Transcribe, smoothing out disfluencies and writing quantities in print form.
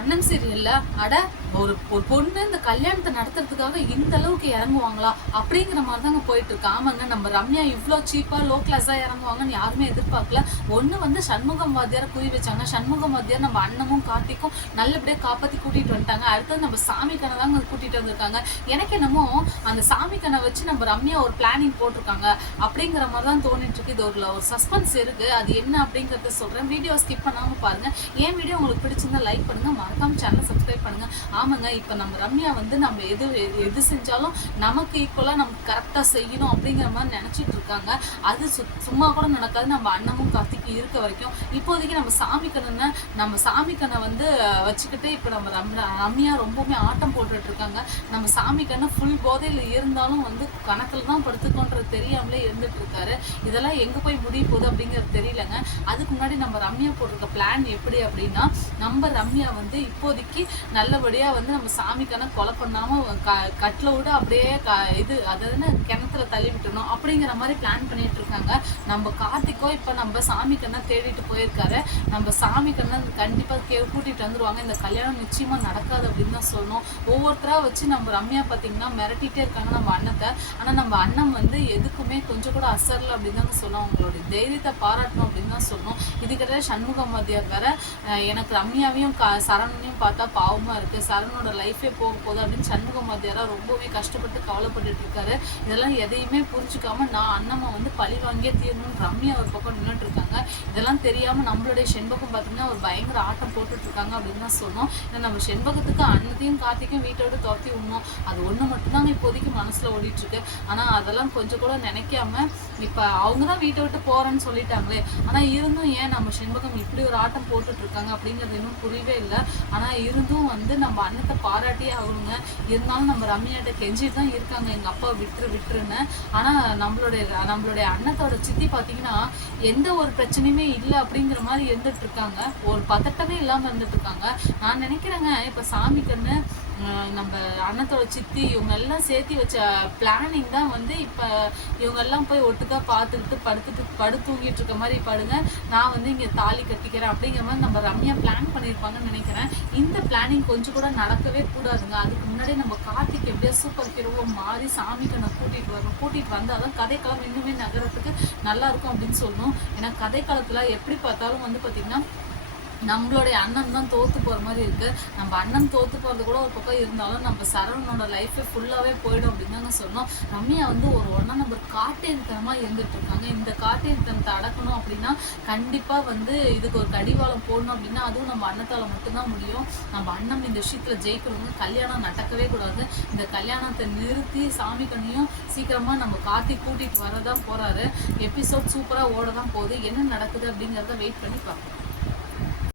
அண்ணன் சீரியல்ல அட ஒரு ஒரு பொண்ணு இந்த கல்யாணத்தை நடத்துறதுக்காக இந்த அளவுக்கு இறங்குவாங்களா அப்படிங்கிற மாதிரி தாங்க போயிட்டு இருக்கு. ஆமாங்க, நம்ம ரம்யா இவ்வளோ சீப்பா லோ கிளாஸா இறங்குவாங்கன்னு யாருமே எதிர்பார்க்கல. ஒண்ணு வந்து சண்முகம் வாத்தியார குறி வச்சாங்க. சண்முகம் வாத்தியார் நம்ம அண்ணமும் கார்த்திக்கும் நல்லபடியா காப்பாத்தி கூட்டிட்டு வந்துட்டாங்க. அடுத்தது நம்ம சாமி கண்ணை தாங்க கூட்டிட்டு வந்திருக்காங்க. எனக்கு என்னமோ அந்த சாமி கண்ணை வச்சு நம்ம ரம்யா ஒரு பிளானிங் போட்டிருக்காங்க அப்படிங்கிற மாதிரி தான் தோணிட்டு இருக்கு. இது ஒரு சஸ்பென்ஸ் இருக்கு. அது என்ன அப்படிங்கறத சொல்றேன். வீடியோ ஸ்கிப் பண்ணாம பாருங்க. ஏன் வீடியோ உங்களுக்கு பிடிச்சிருந்தா லைக் பண்ணுங்க, மறக்காம சேனல் சப்ஸ்கிரைப் பண்ணுங்க. ஆமாங்க, இப்ப நம்ம ரம்யா வந்து நம்ம எது செஞ்சாலும் நமக்கு ஈக்குவலா நமக்கு கரெக்டா செய்யணும் அப்படிங்கிற மாதிரி நினைச்சிட்டு இருக்காங்க. அது சும்மா கூட நடக்காது. நம்ம அண்ணமும் கார்த்திக்கும் இருக்க வரைக்கும் இப்போதைக்கு நம்ம சாமி கண்ணை வந்து வச்சுக்கிட்டு இப்ப நம்ம ரம்யா ரொம்பவுமே ஆட்டம் போட்டுட்டு இருக்காங்க. நம்ம சாமி கண்ணை ஃபுல் போதையில இருந்தாலும் வந்து கணக்குல தான் படுத்துக்கோன்றது தெரியாமலே இருந்துட்டு இருக்காரு. இதெல்லாம் எங்க போய் முடிய போகுது அப்படிங்கிறது தெரியலங்க. அதுக்கு முன்னாடி நம்ம ரம்யா போட்டிருக்க பிளான் எப்படி அப்படின்னா, நம்ம ரம்யா வந்து இப்போதைக்கு நல்லபடியா வந்து நம்ம சாமிக்கான கொலை பண்ணாம கட்டில விட அப்படியே அதாவது கிணத்துல தள்ளி விட்டணும் அப்படிங்கிற மாதிரி பிளான் பண்ணிட்டு இருக்காங்க. நம்ம கார்த்திகோ இப்ப நம்ம சாமி கண்ணை தேடிட்டு போயிருக்காரு. நம்ம சாமி கண்ணை கண்டிப்பா கூட்டிட்டு வந்துருவாங்க. இந்த கல்யாணம் நிச்சயமா நடக்காது அப்படின்னு தான் சொல்லணும். ஒவ்வொருத்தரா வச்சு நம்ம ரம்யா பாத்தீங்கன்னா மிரட்டிட்டே இருக்காங்க நம்ம அண்ணத்தை. ஆனா நம்ம அண்ணன் வந்து எதுக்குமே கொஞ்சம் கூட அசரல அப்படின்னு தான் சொல்லணும். அவங்களுடைய தைரியத்தை பாராட்டணும் அப்படின்னு தான் சொல்லணும். இதுக்கிட்ட சண்முகம் வாத்தியார் வேற எனக்கு ரம்யாவையும் சரணையும் பார்த்தா பாவமா இருக்கு, சரணோட லைஃபே போக போகுது அப்படின்னு சண்முகம் வாத்தியாரா ரொம்பவே கஷ்டப்பட்டு கவலைப்பட்டு இருக்காரு. இதெல்லாம் எதையுமே புரிஞ்சுக்காம நான் அண்ணம்மா வந்து பழி வாங்கியே தீரணும்னு ரம்யா ஒரு பக்கம் நின்றுட்டு இருக்காங்க. இதெல்லாம் தெரியாம நம்மளுடைய செண்பகம் பார்த்தீங்கன்னா ஒரு பயங்கர ஆட்டம் போட்டுட்டு இருக்காங்க அப்படின்னு தான் சொல்லணும். ஏன்னா நம்ம செண்பகத்துக்கு அண்ணத்தையும் கார்த்திக்கும் வீட்டோட துரத்தி விடணும், அது ஒண்ணு மட்டும்தாங்க இப்போதைக்கு மனசுல ஓடிட்டு இருக்கு. ஆனா அதெல்லாம் கொஞ்சம் கூட நினைக்காம இப்ப அவங்கதான் வீட்டை விட்டு போறேன்னு சொல்லிட்டாங்களே, ஆனா இருந்தும் ஏன் நம்ம செண்பகம் இப்படி ஒரு ஆட்டம் போட்டுட்டு இருக்காங்க அப்படிங்கிறது இன்னும் புரியவே இல்லை. ஆனா இருந்தும் வந்து நம்ம அண்ணத்தை பாராட்டியே ஆகணுங்க. இருந்தாலும் நம்ம ரம்யாட்ட கெஞ்சிட்டு தான் இருக்காங்க, எங்க அப்பா விட்டுருன்னு. ஆனா நம்மளுடைய அண்ணத்தோட சித்தி பாத்தீங்கன்னா எந்த ஒரு பிரச்சனையுமே இல்லை அப்படிங்கிற மாதிரி இருந்துட்டு இருக்காங்க. ஒரு பதட்டமே இல்லாம இருந்துட்டு இருக்காங்க. நான் நினைக்கிறேங்க இப்ப சாமி கண்ணு நம்ம அண்ணத்தோட சித்தி இவங்க எல்லாம் சேர்த்தி வச்ச பிளானிங் தான் வந்து இப்ப இவங்க எல்லாம் போய் ஒட்டுக்கா பார்த்துக்கிட்டு படுத்தூங்கிட்டு இருக்க மாதிரி படுங்க, நான் வந்து இங்க தாலி கட்டிக்கிறேன் அப்படிங்கிற மாதிரி நம்ம ரம்யா பிளான் பண்ணியிருப்பாங்கன்னு நினைக்கிறேன். இந்த பிளானிங் கொஞ்சம் கூட நடக்கவே கூடாதுங்க. அதுக்கு முன்னாடி நம்ம கார்த்திக் எப்படியா சூப்பர் ஹீரோவா மாறி சாமி கண்ணை கூட்டிட்டு வந்தாதான் கதைக்களம் இன்னுமே நகரத்துக்கு நல்லா இருக்கும் அப்படின்னு சொல்லணும். ஏன்னா கதைக்களத்துல எப்படி பார்த்தாலும் வந்து பாத்தீங்கன்னா நம்மளுடைய அண்ணன் தான் தோத்து போற மாதிரி இருக்கு. நம்ம அண்ணன் தோத்து போறது கூட ஒரு பக்கம் இருந்தாலும் நம்ம சரவணனோட லைஃபே ஃபுல்லாவே போயிடும் அப்படின்னு தாங்க சொல்லணும். ரம்யா வந்து ஒரு ஒன்னா நம்பர் காட்டேரித்தனமா இருந்துட்டு இருக்காங்க. இந்த காட்டேரித்தனத்தை அடக்கணும் அப்படின்னா கண்டிப்பா வந்து இதுக்கு ஒரு கடிவாளம் போடணும் அப்படின்னா அதுவும் நம்ம அண்ணத்தால மட்டும்தான் முடியும். நம்ம அண்ணன் இந்த விஷயத்துல ஜெயிக்கணுங்க. கல்யாணம் நடக்கவே கூடாது. இந்த கல்யாணத்தை நிறுத்தி சாமி கண்ணையும் சீக்கிரமா நம்ம கூட்டிட்டு வரதான் போறாரு. எபிசோட் சூப்பரா ஓடதான் போகுது. என்ன நடக்குது அப்படிங்கிறத வெயிட் பண்ணி பார்ப்போம்.